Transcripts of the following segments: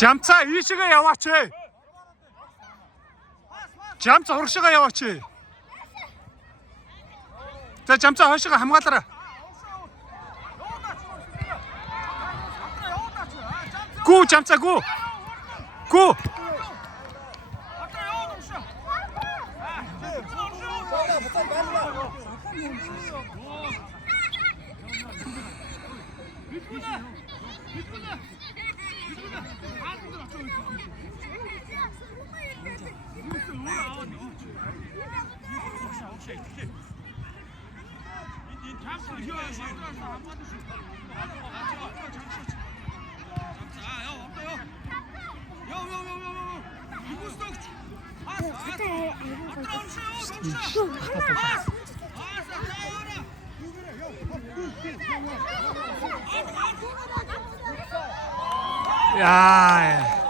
Жамцаа ийшээгээ яваач. Жамцаа урагшаагаа яваач. За жамцаа хойшоо хамгаалаарай. Гүү жамцаа гүү. Гүү. 야.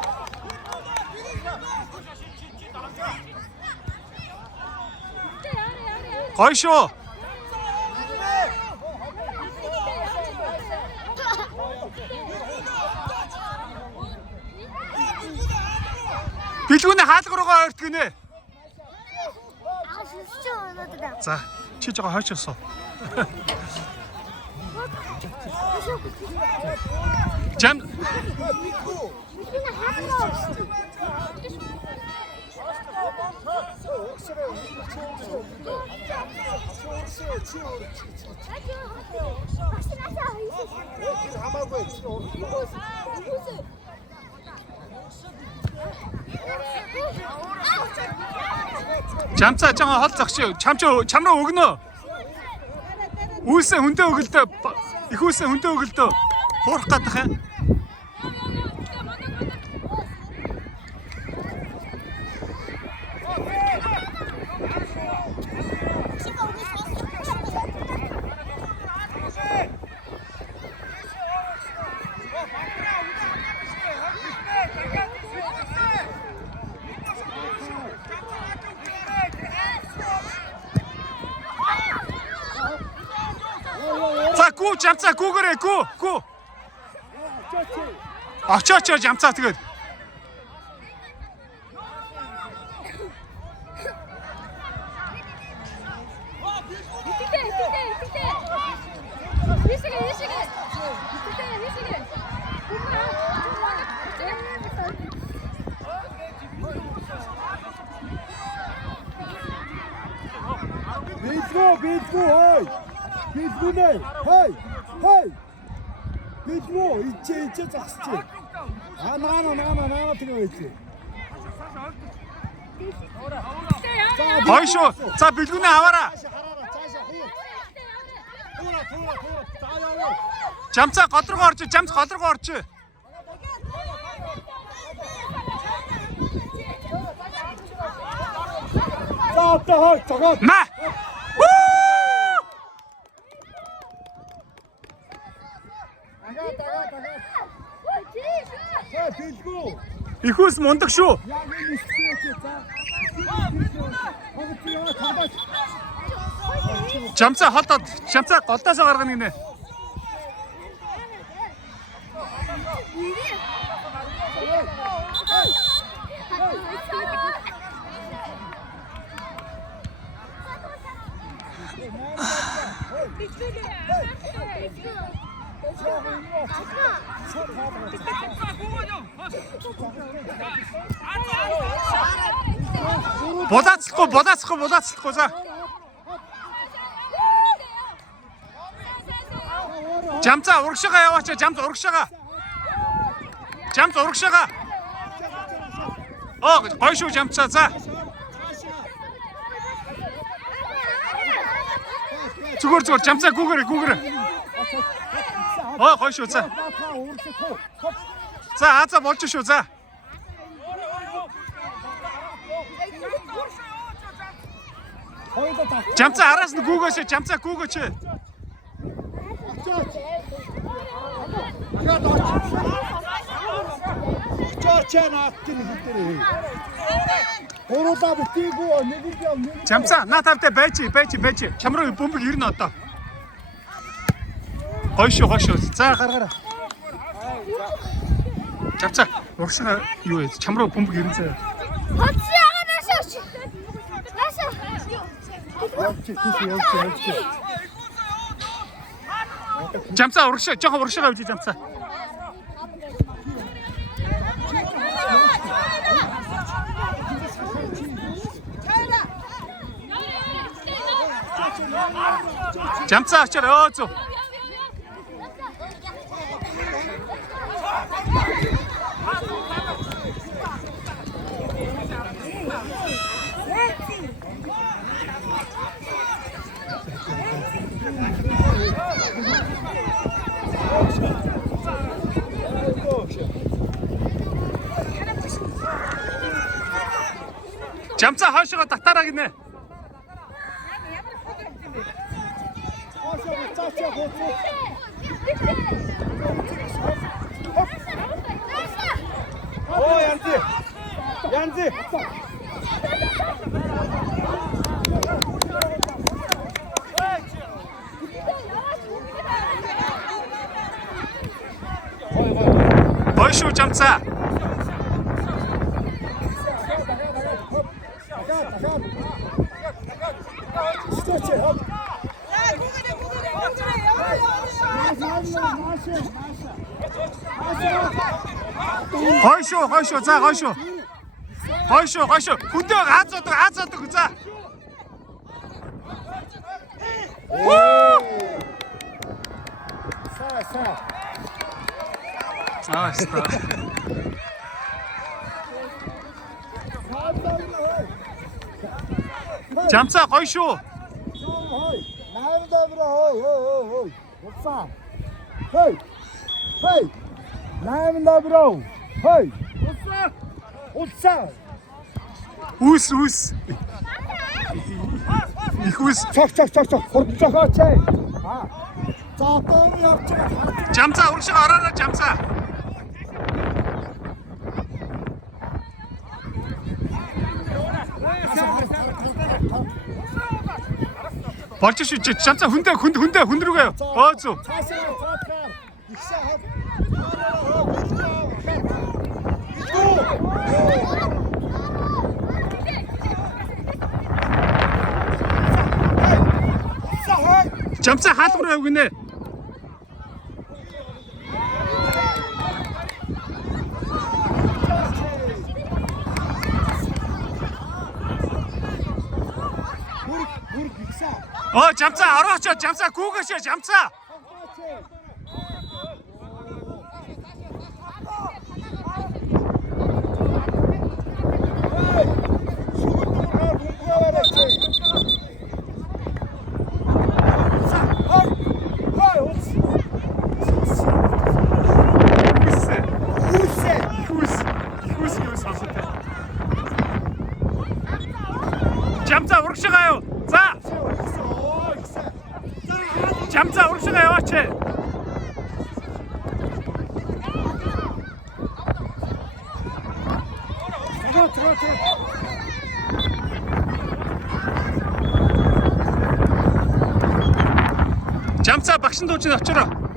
거이쇼. 빌군의 하드로가 어떻게 자, 치즈가 하셨어. 잼. 잠자 정아 헛석시 잠로 오그너 우스 훈대 오글때 이후스 훈대 오글때 호락 같다. 구 잠자 구 그래 구. 아 쩌 잠자 뜨거. Bitmune, hey, bitmu, içe taksçı. Ana tıkıyor. 거이쇼, 자 빌군에 와라. 잠자 거들고 왔지, 잠자 거들고 왔지. 마. 이후스 몬덕쇼. 잠자 헛다 잠자 걷다서 가는 거네. 보다 쓰고 자. 잠자 오르셔가요 왔죠. 잠자 오르셔가. 거이쇼 잠자 자. 죽을 잠자 구그래. 거이쇼 자. 자 아자 멀쩡쇼 자. 잠자 알아서 구거시 잠자 구거치. 잠자 나 탈 때 배치 참으로 봄비 일이 났다. 거이쇼 자 가라. 잡자. 럭스가 이거 참으로 본부 이름자야. 역시 역시. 잡자. 럭스 저거 럭스가 어디 잡자. 잡자. 저러 저. 잡자. 하셔가 딱딱하겠네. 얀지. 벌쇼 잡자. 벌쇼 자 벌쇼. 벌쇼. 군대 아저도 그자. 아, 진짜. 잡자 벌쇼. 나입니다 브로. 없어. 헤이. 나입니다 브로. 헤이. 없어. 우스. 척. hortucak açay. Ha. Zaten yapacak. 잡자 럭스가 알아라 잡자. 벌초쇼 잡자 흔들어 가요. 어쭈. 잡자 하트로 하고 있네. 잡자 알았죠. 잡자 구거쇼 잡자. 잡자 오르시 가요. 자. 잡자 오르시 가요. 와치. 잡자 박신도 치 납쳐라.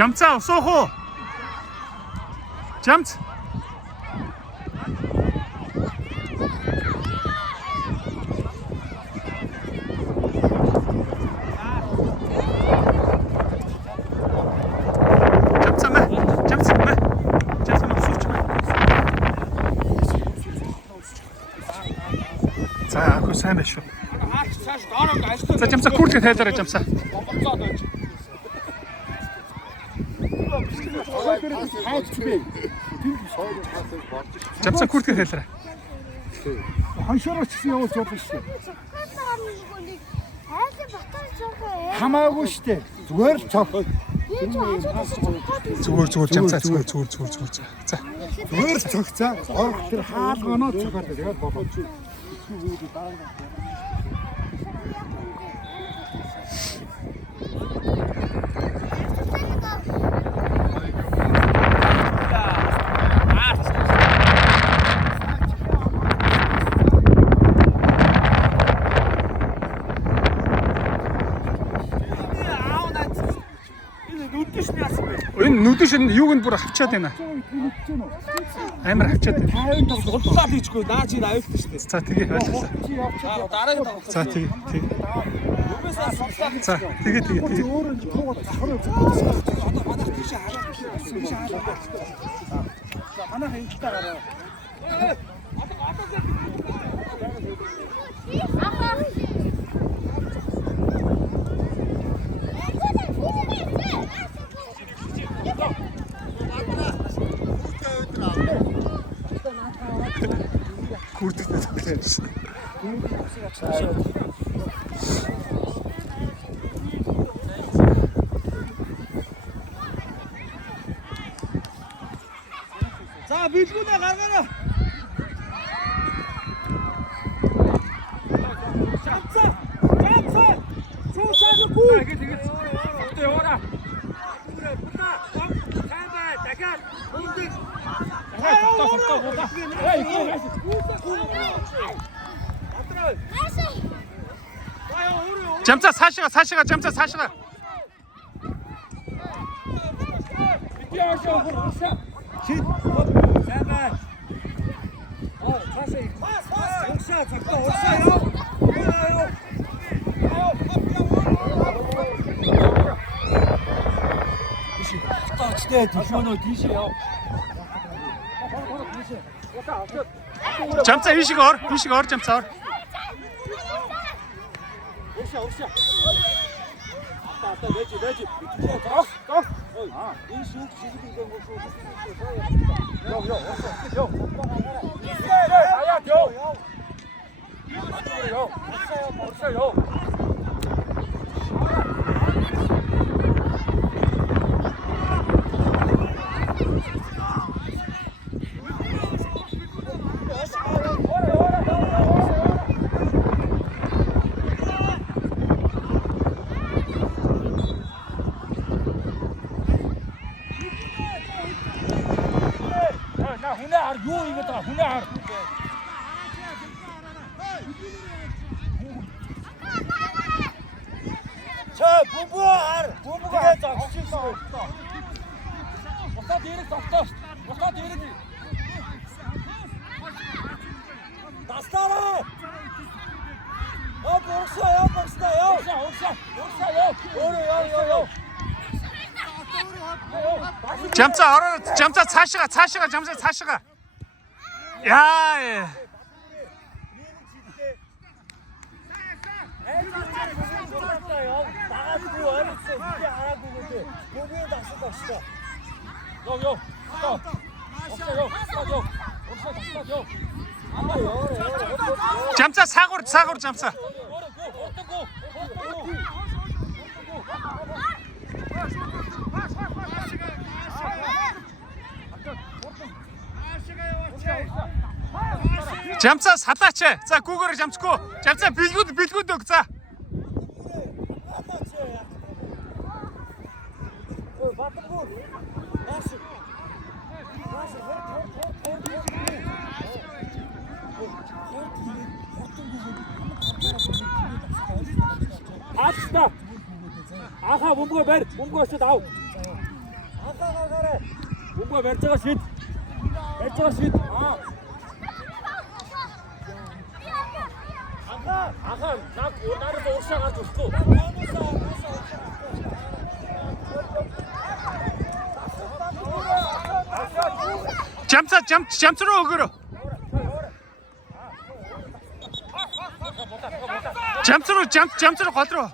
잡자 소호. 잡자. 자. сайн байна шүү. За жамцаа куртгээ тайлаарай жамцаа. Жамцаа куртгээ тайлаарай. Ханшаараа ч гэсэн явуулж болно шүү. Хайртай батар жоохоо. Хамаагүй шүү дээ. Зүгээр л цог. Зүгээр жамцаа зүгээр. За. Зүгээр л цог цаа. Орох тэр хаалганаа цогоор тэгээд болоо. Энэ нүдэн шин юуг нь бүр авчаад байна. Амар авчаад байна. 55 Гуллаад хийчихгүй наа чи аюултай шүү дээ. За тэгээ ойлголоо. Дараагийн тоглолт. За тэгээ. Юумээс сонслоо. За тэгээ. өөрөө туугаад давхар үзэх. Одоо манайх тийш хараад. Манайх ингээдээ гараа. Куртгээ тоглосон. За бэлгүүнээ гаргаарай. Чамцаа. Цуусаа гүү. Тэгээд. Өтөө яваараа. Сайн бай. Дахиад. Үндэг. Жамцаа цаашаа жамцаа. Шид. Сайн бай. Цаашаа. Урсаа цагтаа урсаа яа. Тачтай төлөөнөө тийш яа. Жамцаа ийшиг ор жамцаа ор. Урсаа. Ата вэж. Тох. Энэ шүүх шигдээ гоо. Йоо. Аяа ёо. Урсаа ёо. Юу ингэ та хүнээ хар. Бумбугаар. Тэгээ зогсчихсон. Босоод ирэх тогтоош. Тастараа. Урсаа яа. Өөрөө. Жамцаа ороо жамцаа цаашаа. Яа. Жамцаа саагур жамцаа. Жамцаа салаач. За гүүгээр жамцгүй. Жамцаа бэлгүүд өг за. Ачта. Аха бомбоо барь. Бомбоо шид ав. Аха гараа. Бомбоо барьж байгаа шид. Аха наг унараас уушаа гарч өсгөө. Жамцаа руу өгөөрөө. 잠수로 거들어.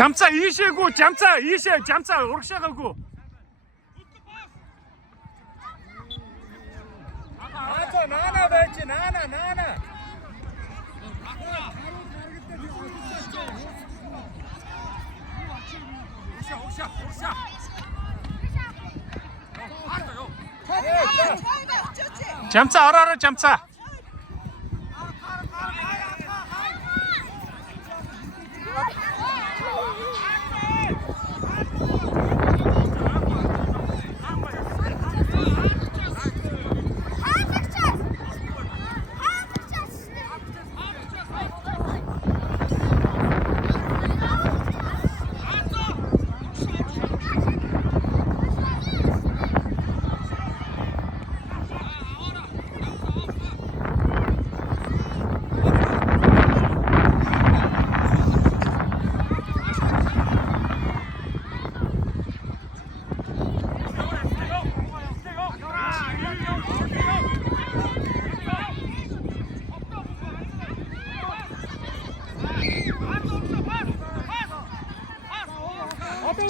잠자 29 잠자 20 잠자 오르시하고 나나 뱉지 나나 잠자 알아라 잠자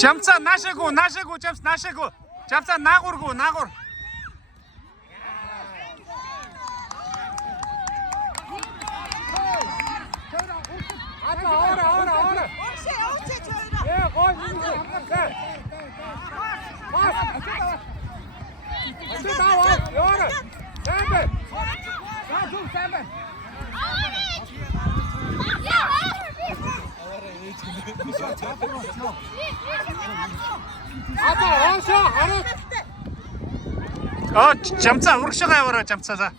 잠자 나시고 잠자 나시고 잠자 나고르고 잠자 오르시가 와라 잠자자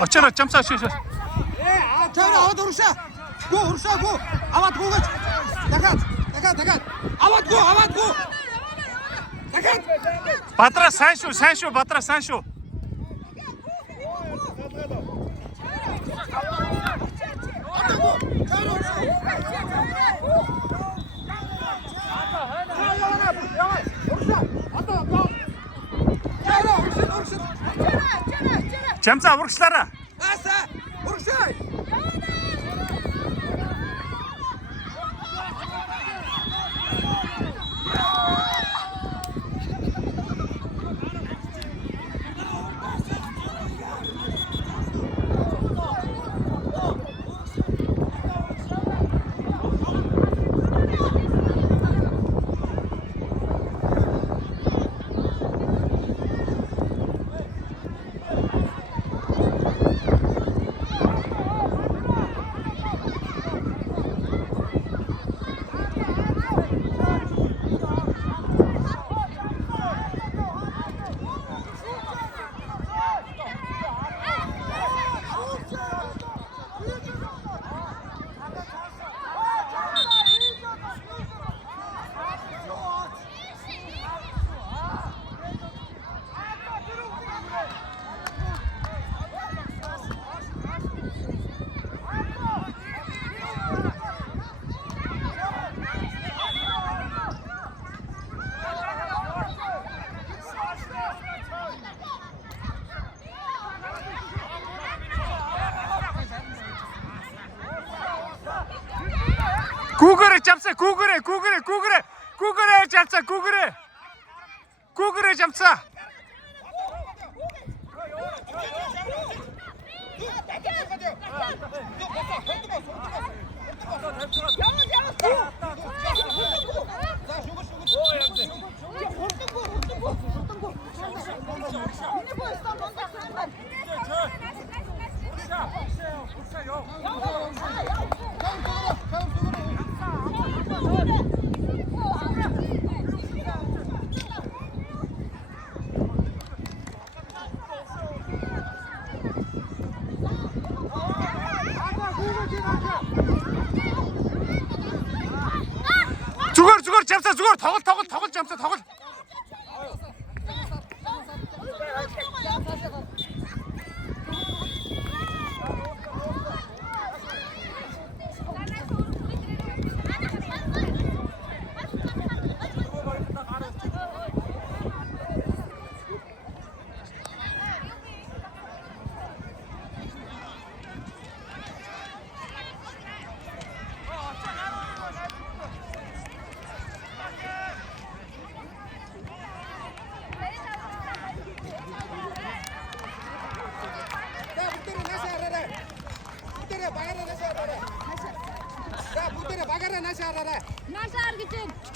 어쩌나 잠자 쉬셔 바트라 산쇼 바트라 산쇼 잠자 오르시라라 Гүүгээрээ жамсаа, гүүгээрээ жамсаа, гүүгээрээ жамсаа. Зүгээр жамсаа, зүгээр тоглол жамсаа, тоглол.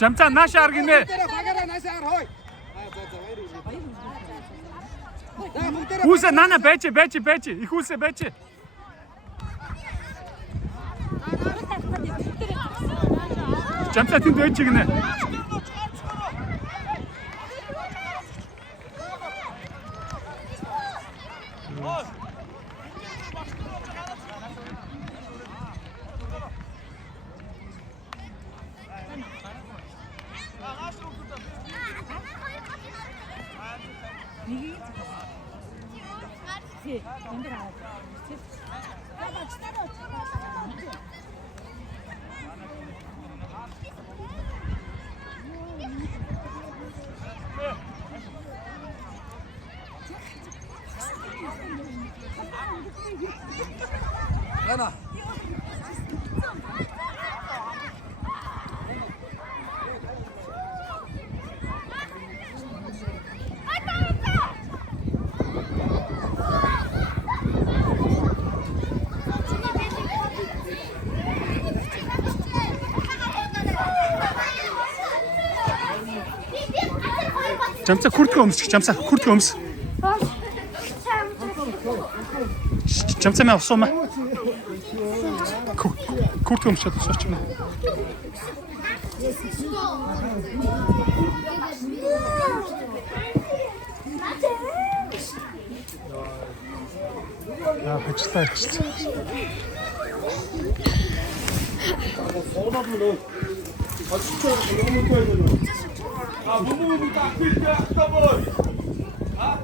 Жамцаа наашаар гинэ. Үсэ нана бэчи. Их үсэ бэчи. Жамцаа тэнд бэчи гинэ. Ana. Жамцаа хүртгэ өмсчих, жамцаа хүртгэ өмс. Жамцаа мэ усуу мэ. Хүртгэ өмсөд сууч мэ. Яа, хэвчлээ. А бумагу так быстро с тобой. А?